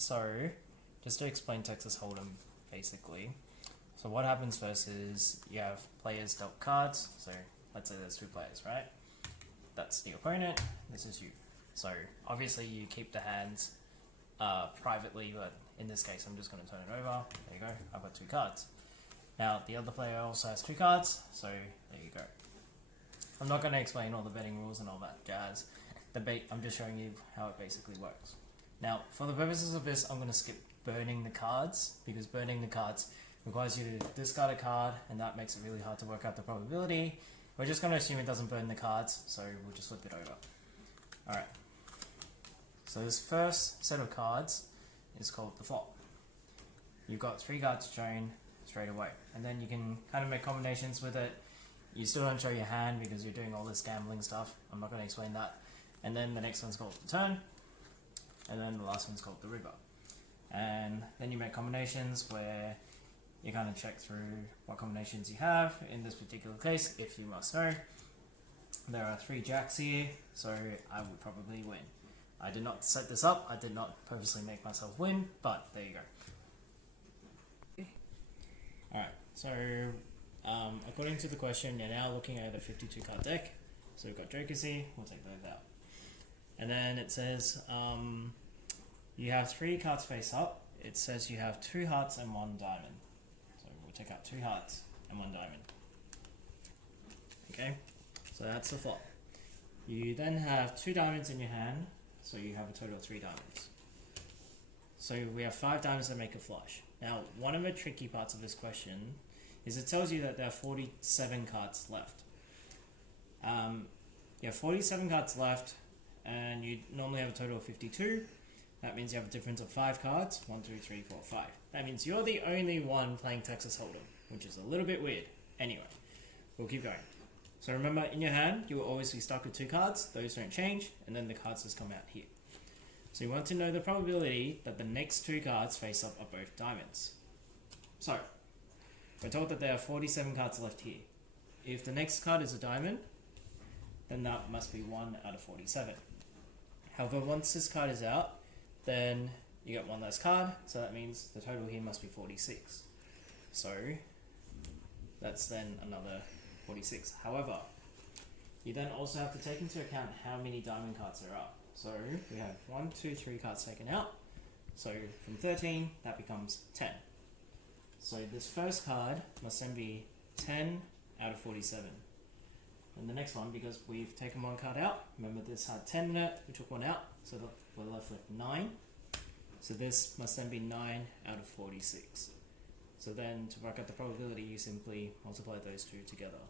So, just to explain Texas Hold'em, basically. So what happens first is you have players dealt cards. So let's say there's two players, right? That's the opponent. This is you. So obviously you keep the hands privately, but in this case I'm just going to turn it over. There you go. I've got two cards. Now the other player also has two cards. So there you go. I'm not going to explain all the betting rules and all that jazz. I'm just showing you how it basically works. Now, for the purposes of this, I'm going to skip burning the cards, because burning the cards requires you to discard a card, and that makes it really hard to work out the probability. We're just going to assume it doesn't burn the cards, so we'll just flip it over. Alright. So this first set of cards is called the flop. You've got three cards shown straight away, and then you can kind of make combinations with it. You still don't show your hand because you're doing all this gambling stuff. I'm not going to explain that. And then the next one's called the turn, and then the last one's called the river. And then you make combinations where you kind of check through what combinations you have. In this particular case, if you must know, there are three jacks here, so I would probably win. I did not set this up, I did not purposely make myself win, but there you go. Alright, so according to the question, you're now looking at a 52 card deck. So we've got jokers here, we'll take those out. And then it says you have three cards face up. It says you have two hearts and one diamond. So we'll take out two hearts and one diamond. Okay, so that's the flop. You then have two diamonds in your hand, so you have a total of three diamonds. So we have five diamonds that make a flush. Now, one of the tricky parts of this question is it tells you that there are 47 cards left. You have 47 cards left, and you normally have a total of 52. That means you have a difference of 5 cards. 1, 2, 3, 4, 5. That means you're the only one playing Texas Hold'em, which is a little bit weird. Anyway, we'll keep going. So remember, in your hand, you will always be stuck with two cards. Those don't change, and then the cards just come out here. So you want to know the probability that the next two cards face up are both diamonds. So, we're told that there are 47 cards left here. If the next card is a diamond, then that must be 1 out of 47. However, once this card is out, then you get one less card, so that means the total here must be 46. So, that's then another 46. However, you then also have to take into account how many diamond cards there are. So, we have 1, 2, 3 cards taken out. So, from 13, that becomes 10. So, this first card must then be 10 out of 47. And the next one, because we've taken one card out, remember this had 10 in it, we took one out, so we're left with 9. So this must then be 9 out of 46. So then to work out the probability, you simply multiply those two together.